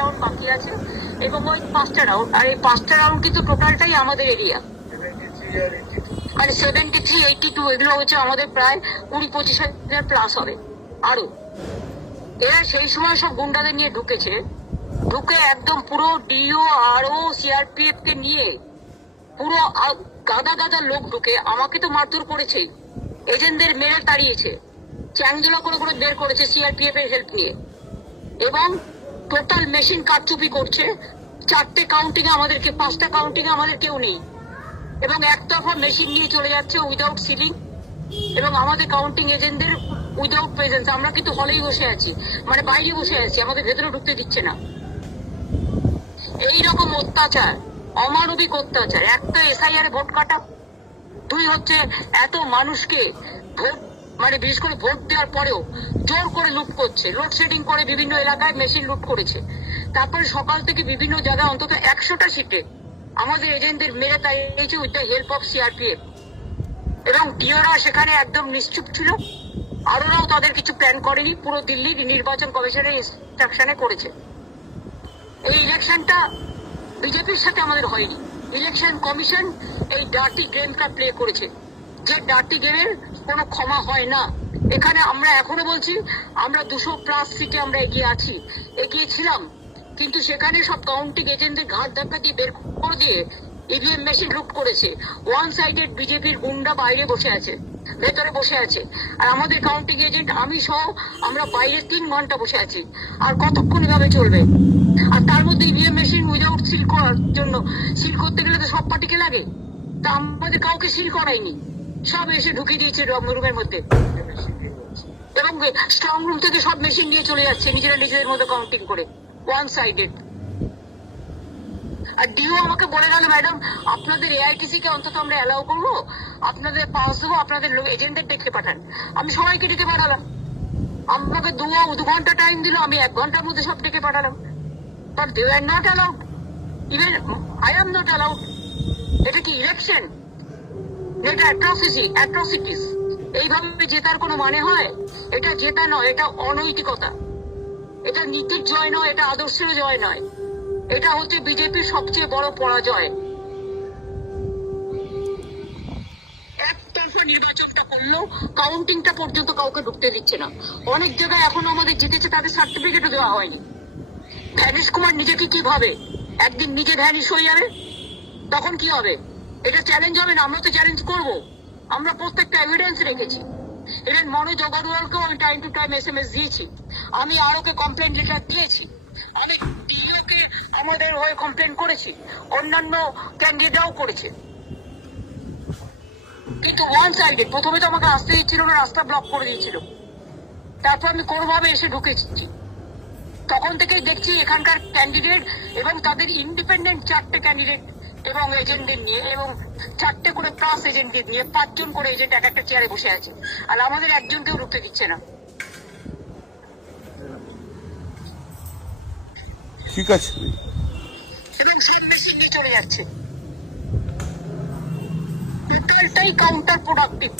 Round বাকি আছে এবং ওই 5টা রাউন্ড, আর এই 5টা রাউন্ড কিন্তু টোটালটাই আমাদের এরিয়া। মানে 73, 82 এগুলো হচ্ছে আমাদের প্রায় 20-25 হাজার প্লাস হবে আরো। এরা সেই সময় সব গুন্ডাদের নিয়ে ঢুকেছে, ঢুকে একদম পুরো ডিও আরও সিআরপিএফ কে নিয়ে পুরো গাদা গাদা লোক ঢুকে আমাকে তো মারধর করেছেই, এজেন্টদের মেরে তাড়িয়েছে, চ্যাংদোলা করে করে বের করেছে সিআরপিএফ এর হেল্প নিয়ে, এবং টোটাল মেশিন কারচুপি করছে। 4টে কাউন্টিং এ আমাদেরকে, 5টা কাউন্টিং এ আমাদের কেউ নেই, এবং একতরফা মেশিন নিয়ে চলে যাচ্ছে উইদাউট সিলিং, এবং আমাদের কাউন্টিং এজেন্টদের উইদাউট প্রেজেন্স। আমরা কিন্তু হলেই বসে আছি, মানে বাইরে বসে আছি, আমাদের ভেতরে ঢুকতে দিচ্ছে না। এইরকম অত্যাচার, অমানবিক অত্যাচার। একটা এসআইআর ভোট কাটা, 2 হচ্ছে এত মানুষকে ভোট, মানে বিশেষ করে ভোট দেওয়ার পরেও জোর করে লুট করছে, লোডশেডিং করে বিভিন্ন এলাকায় মেশিন লুট করেছে। তারপরে সকাল থেকে বিভিন্ন জায়গায় অন্তত 100টা সিটে আমাদের এজেন্টদের মেরে তাড়িয়েছে with the help of CRPF, এবং ডিওরা সেখানে একদম নিশ্চুপ ছিল। আরোরাও তাদের কিছু প্ল্যান করেনি, পুরো দিল্লি নির্বাচন কমিশনের ইনস্ট্রাকশনে করেছে। এই ইলেকশনটা বিজেপির সাথে আমাদের হয়নি, ইলেকশন কমিশন এই ডার্টি গেমটা প্লে করেছে, যে ডার্টি গেমের কোনো ক্ষমা হয় না। এখানে আমরা এখনো বলছি, আমরা 200+ সিটে আমরা এগিয়ে আছি, এগিয়ে ছিলাম, কিন্তু সেখানে সব কাউন্টিং এজেন্টদের ঘাট ধাক্কা দিয়ে বের করে দিয়ে ইভিএম মেশিন লুট করেছে। ওয়ান সাইডেড বিজেপির গুন্ডা বাইরে বসে আছে, ভেতরে বসে আছে, আর আমাদের কাউন্টিং এজেন্ট আমি সহ আমরা বাইরে 3 ঘন্টা বসে আছি। আর কতক্ষণ এভাবে চলবে? আর তার মধ্যে ইভিএম মেশিন উইদাউট সিল করার জন্য, সিল করতে গেলে তো সব পার্টিকে লাগে, তা আমাদের কাউকে সিল করায়নি, সব এসে ঢুকিয়ে দিয়েছে রুমের মধ্যে, এবং স্ট্রং রুম থেকে সব মেশিন নিয়ে চলে যাচ্ছে নিজেরা নিজেদের মধ্যে কাউন্টিং করে, ওয়ান সাইডেড। আর ডিও আমাকে বলে গেল, ম্যাডাম আপনাদের এআইটিসি কে অন্তত আমরা অ্যালাউ করবো, আপনাদের পাস দেবো, আপনাদের এজেন্টদের ডেকে পাঠান। আমি সবাইকে ডেকে পাঠালাম, আমাকে 2 ঘন্টা টাইম দিল, আমি 1 ঘন্টার মধ্যে সব ডেকে পাঠালাম, but they are not allowed, even I am not allowed. এটা কি ইলেকশন? এটা অ্যাট্রসিটিস। এইভাবে জেতার কোনো মানে হয়? এটা জেতা নয়, এটা অনৈতিকতা, এটা নীতির জয় নয়, এটা আদর্শের জয় নয়, এটা হচ্ছে বিজেপির সবচেয়ে বড় পরাজয়। একতরফা নির্বাচনটা করলো, কাউন্টিংটা পর্যন্ত কাউকে ঢুকতে দিচ্ছে না। অনেক জায়গায় এখনো আমাদের জিতেছে, তাদের সার্টিফিকেটও দেওয়া হয়নি। ভ্যানিশ কুমার নিজেকে কি ভাবে? একদিন নিজে ভ্যানিশ হয়ে যাবে, তখন কি হবে? এটা চ্যালেঞ্জ হবে না? আমরা তো চ্যালেঞ্জ করবো, আমরা প্রত্যেকটা এভিডেন্স রেখেছি। ইভেন মনোজ অগরওয়ালকেও আমি টাইম টু টাইম SMS দিয়েছি, আমি আরোকে কমপ্লেন লেটার দিয়েছি, আমি ডিওকে আমাদের হয়ে কমপ্লেন করেছি, অন্যান্য ক্যান্ডিডেটরাও করেছে, কিন্তু ওয়ান সাইডেড। প্রথমে তো আমাকে আসতে দিচ্ছিল না, রাস্তা ব্লক করে দিয়েছিল, তারপর আমি কোনোভাবে এসে ঢুকেছি। তখন থেকেই দেখছি এখানকার ক্যান্ডিডেট এবং তাদের ইন্ডিপেন্ডেন্ট 4টে ক্যান্ডিডেট এবং এজেন্টদের নিয়ে, এবং 4টে করে প্লাস এজেন্টদের নিয়ে 5 জন করে এজেন্ট এক একটা চেয়ারে বসে আছে, আর আমাদের একজনকেও ঢুকতে দিচ্ছে না। ঠিক আছে, এবং সব মেশিন নিয়ে চলে যাচ্ছে, টোটালটাই কাউন্টার প্রোডাক্টিভ,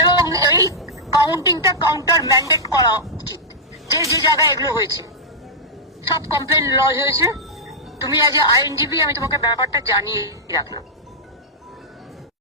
এবং এই কাউন্টিংটা কাউন্টার ম্যান্ডেট করা উচিত। যে যে জায়গায় এগুলো হয়েছে সব কমপ্লেন লজ হয়েছে, তুমি আজ আইনজীবী, আমি তোমাকে ব্যাপারটা জানিয়ে রাখলাম।